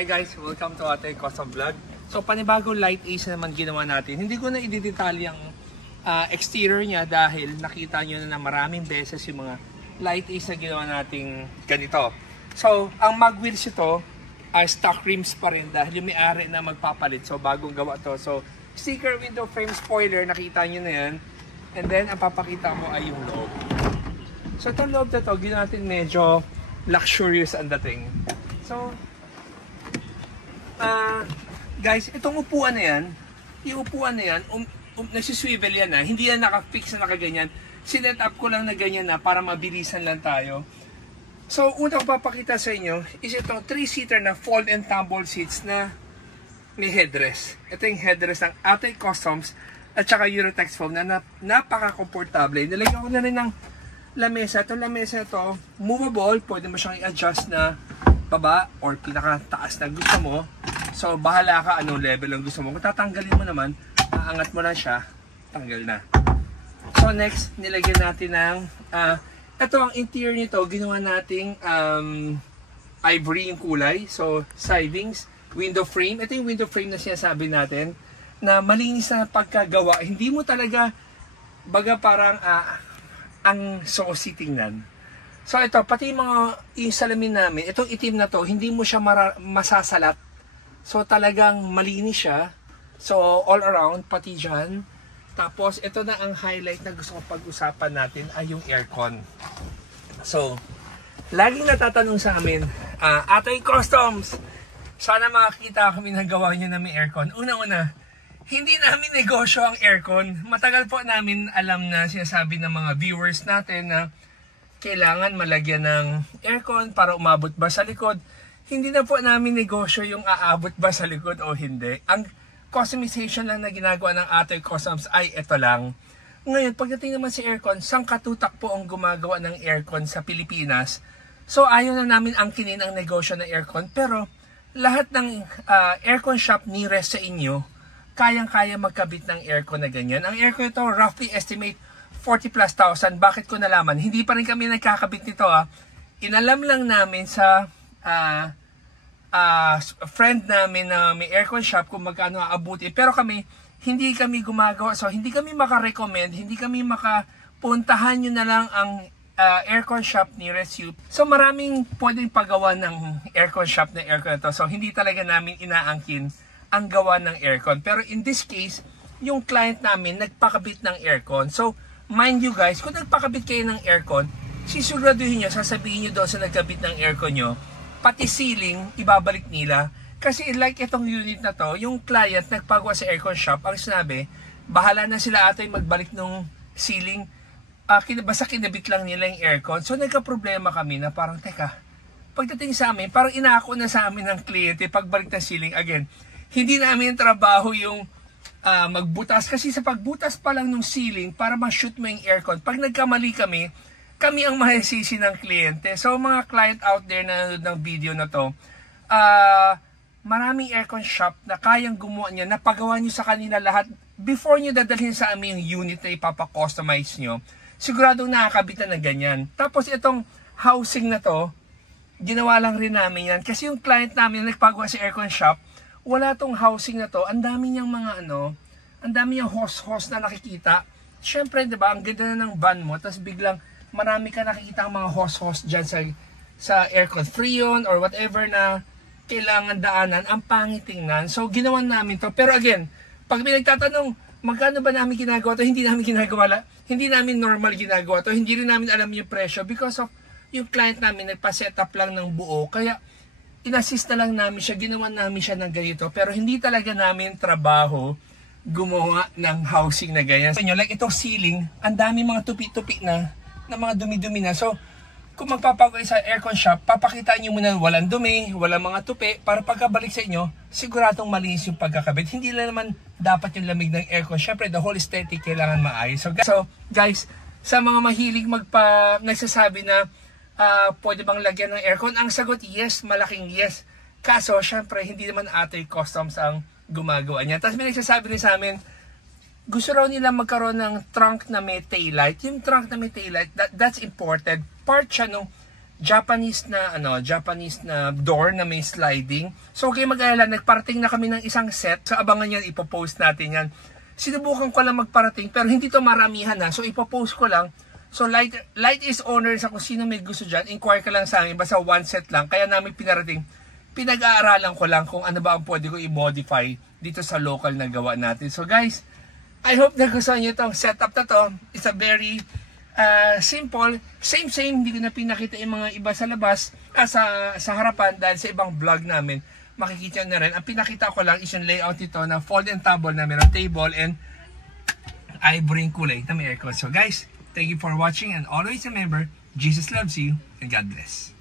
Hi guys, welcome to Ate Custom Vlog. So panibagong light ace naman ginawa natin. Hindi ko na i-detalye ang exterior niya dahil nakita nyo na maraming beses yung mga light ace na ginawa nating ganito. So ang mag wheels ito ay stock rims pa rin dahil yung may-ari na magpapalit. So bagong gawa to. So sticker window frame spoiler, nakita nyo na yan. And then ang papakita mo ay yung loob. So itong loob na to, ginawa natin medyo luxurious ang dating. So guys, itong upuan na yan, yung upuan na yan, nagsiswivel yan na, hindi yan nakafix na nakaganyan. Sinet up ko lang na ganyan na para mabilisan lang tayo. So, unang papakita sa inyo is itong 3-seater na fold and tumble seats na may headrest. Ito yung headrest ng Ate Customs at saka Eurotex foam na napaka-komportable. Nilagyan ko na rin ng lamesa. Itong lamesa ito, movable, pwede mo siyang i-adjust na baba or pinakataas na gusto mo. So bahala ka anong level ang gusto mo. Kung tatanggalin mo naman, aangat mo lang siya, tanggal na. So next, nilagyan natin ng ito ang interior nito, ginawa nating ivory yung kulay. So sidings, window frame. Ito yung window frame na sinasabi natin na malinis na pagkagawa. Hindi mo talaga baga parang ang saucy tingnan. So ito, pati yung salamin namin, itong itim na to, hindi mo siya masasalat. So talagang malinis siya. So all around, pati dyan. Tapos ito na ang highlight na gusto ko pag-usapan natin ay yung aircon. So, laging natatanong sa amin, Ate Customs, sana makakita kami ng gawa niyo na may aircon. Una-una, hindi namin negosyo ang aircon. Matagal po namin alam na sinasabi ng mga viewers natin na kailangan malagyan ng aircon para umabot ba sa likod. Hindi na po namin negosyo yung aabot ba sa likod o hindi. Ang customization lang na ginagawa ng Ate Customs ay ito lang. Ngayon, pagdating naman sa aircon, sangkatutak po ang gumagawa ng aircon sa Pilipinas. So ayaw na namin angkinin ang negosyo ng aircon. Pero lahat ng aircon shop nearest sa inyo, kayang-kaya magkabit ng aircon na ganyan. Ang aircon ito, roughly estimate 40,000+. Bakit ko nalaman? Hindi pa rin kami nagkakabit nito. Inalam lang namin sa friend namin na may aircon shop kung magkano aabuti. Pero hindi kami gumagawa. So hindi kami makarecommend, hindi kami makapuntahan nyo na lang ang aircon shop nearest you. So maraming pwedeng paggawa ng aircon shop na aircon ito. So hindi talaga namin inaangkin ang gawa ng aircon. Pero in this case, yung client namin nagpakabit ng aircon. So mind you guys, kung nagpakabit kayo ng aircon, sisiguraduhin nyo, sasabihin nyo doon sa nagkabit ng aircon nyo, pati ceiling, ibabalik nila. Kasi like itong unit na to, yung client nagpagawa sa aircon shop, ang sinabi, bahala na sila ate magbalik ng ceiling, basta kinabit lang nila yung aircon. So nagka-problema kami na parang, teka, pagdating sa amin, parang inaako na sa amin ng kliyente, pagbalik ng ceiling, again, hindi namin trabaho yung magbutas. Kasi sa pagbutas pa lang ng ceiling, para ma-shoot mo yung aircon, pag nagkamali kami ang mahasisi ng kliyente. So mga client out there na nanonood ng video na to, maraming aircon shop na kayang gumawa niya, napagawa nyo sa kanila lahat before nyo dadalhin sa amin yung unit na ipapa-customize nyo. Siguradong nakakabitan na ganyan. Tapos itong housing na to, ginawa lang rin namin yan. Kasi yung client namin na nagpagawa sa aircon shop, wala tong housing na to. Ang dami niyang mga ang dami niyang hose na nakikita. Siyempre, di ba, ang ganda na ng van mo, tapos biglang marami ka nakikita ang mga hose dyan sa aircon, freon or whatever na kailangan daanan, ang pangit tingnan. So ginawa namin to. Pero again, pag may nagtatanong, magkano ba namin ginagawa to? Hindi namin ginagawa, hindi namin normal ginagawa to. Hindi rin namin alam yung presyo because of yung client namin nagpa-set up lang ng buo. Kaya inassist na lang namin siya, ginawa namin siya ng ganito. Pero hindi talaga namin trabaho gumawa ng housing na ganyan. Like itong ceiling, ang dami mga tupi-tupi na mga dumi-dumi na. So, kung magpapagawa sa aircon shop, papakita nyo muna walang dumi, walang mga tupi, para pagkabalik sa inyo, siguradong malinis yung pagkakabit. Hindi lang naman dapat yung lamig ng aircon. Syempre, the whole aesthetic kailangan maayos. So guys, sa mga mahilig nagsasabi na pwede bang lagyan ng aircon, ang sagot, yes, malaking yes. Kaso, syempre, hindi naman Ate Customs ang gumagawa niya. Tapos may nagsasabi rin sa amin, gusto raw nila magkaroon ng trunk na may taillight. Yung trunk na may taillight, that's imported. Part siya Japanese na door na may sliding. So okay, mag-alala, nagparating na kami ng isang set. So abangan yan, ipopost natin yan. Sinubukan ko lang magparating pero hindi to maramihan na. So ipopost ko lang. So light is owner sa kung sino may gusto dyan. Inquire ka lang sa amin, basta one set lang. Kaya namin pinarating. Pinag-aaralan ko lang kung ano ba ang pwede ko i-modify dito sa local na gawa natin. So guys, I hope na gusto nyo itong setup na to. It's a very simple, same, hindi ko na pinakita yung mga iba sa labas, sa harapan dahil sa ibang vlog namin, makikita na rin. Ang pinakita ko lang is yung layout nito na fold and table na mayroong table and ivory kulay na may aircon. So guys, thank you for watching and always remember, Jesus loves you and God bless.